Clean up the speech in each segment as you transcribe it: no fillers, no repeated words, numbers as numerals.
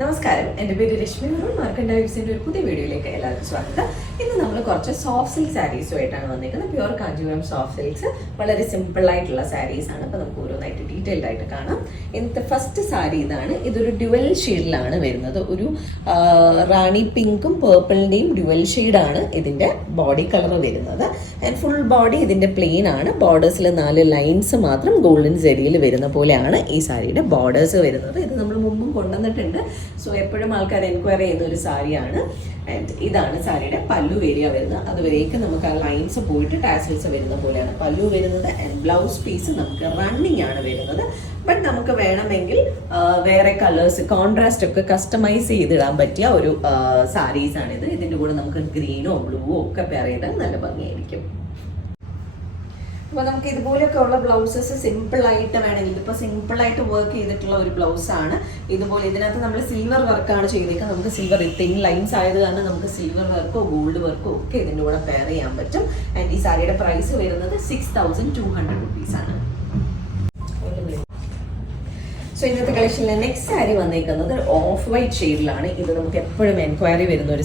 നമസ്കാരം, എൻ്റെ പേര് രശ്മി അരുൺ. മാർക്കണ്ട വൈബ്സിൻ്റെ ഒരു പുതിയ വീഡിയോയിലേക്ക് എല്ലാവർക്കും സ്വാഗതം. ഇന്ന് നമ്മൾ കുറച്ച് സോഫ്റ്റ് സിൽക്ക് സാരീസുമായിട്ടാണ് വന്നിരിക്കുന്നത്. പ്യുവർ കാഞ്ചീപുരം സോഫ്റ്റ് സിൽക്സ്, വളരെ സിമ്പിൾ ആയിട്ടുള്ള സാരീസ് ആണ്. അപ്പോൾ നമുക്ക് ഓരോന്നായിട്ട് ഡീറ്റെയിൽഡ് ആയിട്ട് കാണാം. ഇന്നത്തെ ഫസ്റ്റ് സാരി ഇതാണ്. ഇതൊരു ഡ്യുവൽ ഷെയ്ഡിലാണ് വരുന്നത്. ഒരു റാണി പിങ്കും പേർപ്പിളിൻ്റെയും ഡ്യുവൽ ഷെയ്ഡാണ് ഇതിൻ്റെ ബോഡി കളർ വരുന്നത്. ആൻഡ് ഫുൾ ബോഡി ഇതിൻ്റെ പ്ലെയിൻ ആണ്. ബോർഡേഴ്സിൽ 4 ലൈൻസ് മാത്രം ഗോൾഡൻ ജെറിയിൽ വരുന്ന പോലെയാണ് ഈ സാരിയുടെ ബോർഡേഴ്സ് വരുന്നത്. ഇത് നമ്മൾ മുമ്പും കൊണ്ടുവന്നിട്ടുണ്ട്. സോ എപ്പോഴും ആൾക്കാർ എൻക്വയറി ചെയ്യുന്ന ഒരു സാരിയാണ്. ആൻഡ് ഇതാണ് സാരിയുടെ പല്ലു ഏരിയ വരുന്നത്. അതുവരേക്കും നമുക്ക് ആ ലൈൻസ് പോയിട്ട് ടാസൽസ് വരുന്ന പോലെയാണ് പല്ലു വരുന്നത്. ആൻഡ് ബ്ലൗസ് പീസ് നമുക്ക് റണ്ണിങ് ആണ് വരുന്നത്. ബട്ട് നമുക്ക് വേണമെങ്കിൽ വേറെ കളേഴ്സ് കോൺട്രാസ്റ്റ് ഒക്കെ കസ്റ്റമൈസ് ചെയ്തിടാൻ പറ്റിയ ഒരു സാരീസാണിത്. ഇതിൻ്റെ കൂടെ നമുക്ക് ഗ്രീനോ ബ്ലൂവോ ഒക്കെ പെയർ ചെയ്താൽ നല്ല ഭംഗിയായിരിക്കും. അപ്പോൾ നമുക്ക് ഇതുപോലെയൊക്കെ ഉള്ള ബ്ലൗസസ് സിമ്പിളായിട്ട് വേണമെങ്കിൽ, ഇതിപ്പോൾ സിമ്പിളായിട്ട് വർക്ക് ചെയ്തിട്ടുള്ള ഒരു ബ്ലൗസാണ്. ഇതുപോലെ ഇതിനകത്ത് നമ്മൾ സിൽവർ വർക്കാണ് ചെയ്തേക്കുന്നത്. നമുക്ക് സിൽവർ തിൻ ലൈൻസ് ആയത് കാരണം നമുക്ക് സിൽവർ വർക്കോ ഗോൾഡ് വർക്കോ ഒക്കെ ഇതിൻ്റെ കൂടെ പെയർ ചെയ്യാൻ പറ്റും. ആൻഡ് ഈ സാരിയുടെ പ്രൈസ് വരുന്നത് 6200 റുപ്പീസാണ്. സോ ഇന്നത്തെ കളക്ഷനിലെ നെക്സ്റ്റ് സാരി വന്നേക്കുന്നത് ഓഫ് വൈറ്റ് ഷെയ്ഡിലാണ്. ഇത് നമുക്ക് എപ്പോഴും എൻക്വയറി വരുന്ന ഒരു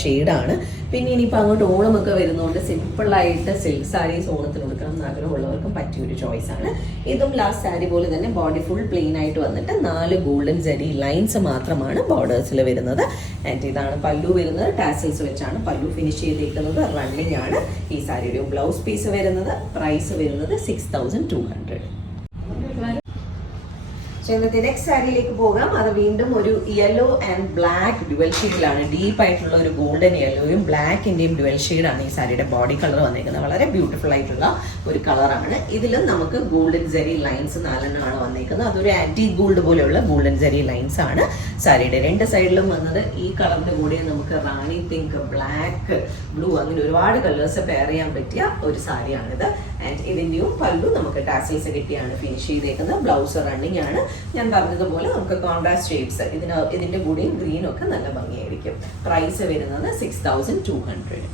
ഷെയ്ഡാണ്. പിന്നെ ഇനിയിപ്പോൾ അങ്ങോട്ട് ഓണമൊക്കെ വരുന്നതുകൊണ്ട് സിമ്പിളായിട്ട് സിൽക്ക് സാരീസ് ഓണത്തിന് കൊടുക്കണം എന്ന് ആഗ്രഹമുള്ളവർക്കും പറ്റിയൊരു ചോയ്സാണ്. ഇതും ലാസ്റ്റ് സാരി പോലെ തന്നെ ബോഡി ഫുൾ പ്ലെയിൻ ആയിട്ട് വന്നിട്ട് 4 ഗോൾഡൻ ജെറി ലൈൻസ് മാത്രമാണ് ബോർഡേഴ്സിൽ വരുന്നത്. ആൻഡ് ഇതാണ് പല്ലു വരുന്നത്. ടാസൽസ് വെച്ചാണ് പല്ലു ഫിനിഷ് ചെയ്തേക്കുന്നത്. റണ്ണിങ് ആണ് ഈ സാരിയുടെ ബ്ലൗസ് പീസ് വരുന്നത്. പ്രൈസ് വരുന്നത് 6200. ഇന്നത്തെ നെക്സ്റ്റ് സാരിയിലേക്ക് പോകാം. അത് വീണ്ടും ഒരു യെല്ലോ ആൻഡ് ബ്ലാക്ക് ഡ്യുവൽ ഷെയ്ഡിലാണ്. ഡീപ്പ് ആയിട്ടുള്ള ഒരു ഗോൾഡൻ യെല്ലോയും ബ്ലാക്കിൻ്റെയും ഡ്യുവൽ ഷെയ്ഡാണ് ഈ സാരിയുടെ ബോഡി കളർ വന്നിരിക്കുന്നത്. വളരെ ബ്യൂട്ടിഫുൾ ആയിട്ടുള്ള ഒരു കളറാണ്. ഇതിലും നമുക്ക് ഗോൾഡൻ ജെറി ലൈൻസ് 4 വന്നിരിക്കുന്നത്. അതൊരു ആൻറ്റി ഗോൾഡ് പോലെയുള്ള ഗോൾഡൻ ജെറി ലൈൻസ് ആണ് സാരിയുടെ 2 സൈഡിലും വന്നത്. ഈ കളറിൻ്റെ കൂടെ നമുക്ക് റാണി പിങ്ക്, ബ്ലാക്ക്, ബ്ലൂ അങ്ങനെ ഒരുപാട് കളേഴ്സ് പെയർ ചെയ്യാൻ പറ്റിയ ഒരു സാരിയാണിത്. ആൻഡ് ഇതിൻ്റെയും പല്ലു നമുക്ക് ടാസൽസ് കിട്ടിയാണ് ഫിനിഷ് ചെയ്തേക്കുന്നത്. ബ്ലൗസ് റണ്ണിങ് ആണ്. ഞാൻ പറഞ്ഞതുപോലെ നമുക്ക് കോൺട്രാസ്റ്റ് ഷെയ്ഡ്സ് ഇതിൻ്റെ കൂടെയും ഗ്രീനും ഒക്കെ നല്ല ഭംഗിയായിരിക്കും. പ്രൈസ് വരുന്നത് 6200.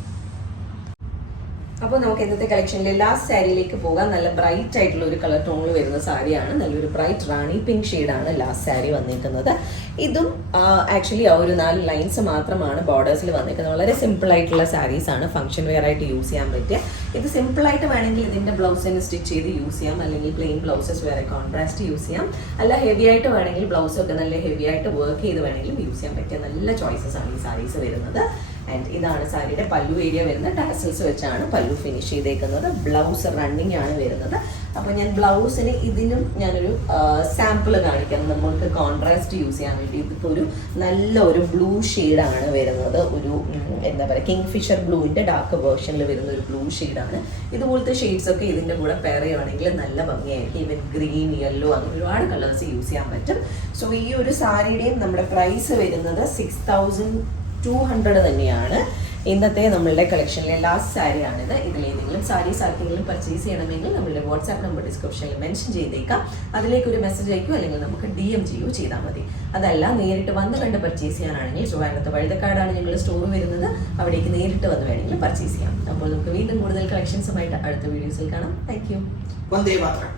അപ്പോൾ നമുക്ക് ഇന്നത്തെ കളക്ഷനിലെ ലാസ്റ്റ് സാരിയിലേക്ക് പോകാം. നല്ല ബ്രൈറ്റ് ആയിട്ടുള്ള ഒരു കളർ ടോണിൽ വരുന്ന സാരിയാണ്. നല്ലൊരു ബ്രൈറ്റ് റാണി പിങ്ക് ഷെയ്ഡാണ് ലാസ്റ്റ് സാരി വന്നിരിക്കുന്നത്. ഇതും ആക്ച്വലി ആ ഒരു 4 ലൈൻസ് മാത്രമാണ് ബോർഡേഴ്സിൽ വന്നിരിക്കുന്നത്. വളരെ സിമ്പിൾ ആയിട്ടുള്ള സാരീസാണ്. ഫംഗ്ഷൻ വെയർ ആയിട്ട് യൂസ് ചെയ്യാൻ പറ്റിയ. ഇത് സിമ്പിളായിട്ട് വേണമെങ്കിൽ ഇതിൻ്റെ ബ്ലൗസിന് സ്റ്റിച്ച് ചെയ്ത് യൂസ് ചെയ്യാം. അല്ലെങ്കിൽ പ്ലെയിൻ ബ്ലൗസസ് വേറെ കോൺട്രാസ്റ്റ് യൂസ് ചെയ്യാം. അല്ല ഹെവി ആയിട്ട് വേണമെങ്കിൽ ബ്ലൗസൊക്കെ നല്ല ഹെവി ആയിട്ട് വർക്ക് ചെയ്ത് വേണമെങ്കിലും യൂസ് ചെയ്യാൻ പറ്റിയ നല്ല ചോയ്സസ് ആണ് ഈ സാരീസ് വരുന്നത്. ആൻഡ് ഇതാണ് സാരിയുടെ പല്ലു ഏരിയ വരുന്നത്. ടാസൽസ് വെച്ചാണ് പല്ലു ഫിനിഷ് ചെയ്തേക്കുന്നത്. ബ്ലൗസ് റണ്ണിങ് ആണ് വരുന്നത്. അപ്പോൾ ഞാൻ ബ്ലൗസിന് ഇതിനും ഞാനൊരു സാമ്പിൾ കാണിക്കാം. നമുക്ക് കോൺട്രാസ്റ്റ് യൂസ് ചെയ്യാൻ വേണ്ടി. ഇതിപ്പോൾ ഒരു നല്ല ഒരു ബ്ലൂ ഷെയ്ഡാണ് വരുന്നത്. ഒരു എന്താ പറയുക, കിങ് ഫിഷർ ബ്ലൂവിൻ്റെ ഡാർക്ക് വേർഷനിൽ വരുന്ന ഒരു ബ്ലൂ ഷെയ്ഡാണ്. ഇതുപോലത്തെ ഷെയ്ഡ്സ് ഒക്കെ ഇതിൻ്റെ കൂടെ പെയർ ചെയ്യുകയാണെങ്കിൽ നല്ല ഭംഗിയായിരിക്കും. ഈവൻ ഗ്രീൻ, യെല്ലോ അങ്ങനെ ഒരുപാട് കളേഴ്സ് യൂസ് ചെയ്യാൻ പറ്റും. സോ ഈ ഒരു സാരിയുടെയും നമ്മുടെ പ്രൈസ് വരുന്നത് 6200 തന്നെയാണ്. ഇന്നത്തെ നമ്മളുടെ കളക്ഷനിലെ ലാസ്റ്റ് സാരിയാണിത്. ഇതിലേതെങ്കിലും സാരീസ് ആർക്കെങ്കിലും പർച്ചേസ് ചെയ്യണമെങ്കിൽ നമ്മളുടെ വാട്സാപ്പ് നമ്പർ ഡിസ്ക്രിപ്ഷനിൽ മെൻഷൻ ചെയ്തേക്കാം. അതിലേക്കൊരു മെസ്സേജ് അയക്കുകയോ അല്ലെങ്കിൽ നമുക്ക് DM ചെയ്യുകയോ ചെയ്താൽ മതി. അതല്ല നേരിട്ട് വന്ന് കണ്ട് പർച്ചേസ് ചെയ്യാനാണെങ്കിൽ ട്രിവാൻഡ്രത്ത് വഴുതക്കാടാണ് ഞങ്ങളുടെ സ്റ്റോർ വരുന്നത്. അവിടേക്ക് നേരിട്ട് വന്ന് വേണമെങ്കിൽ പർച്ചേസ് ചെയ്യാം. അപ്പോൾ നമുക്ക് വീണ്ടും കൂടുതൽ കളക്ഷൻസുമായിട്ട് അടുത്ത വീഡിയോസിൽ കാണാം. Thank you. വന്ദേ മാതരം.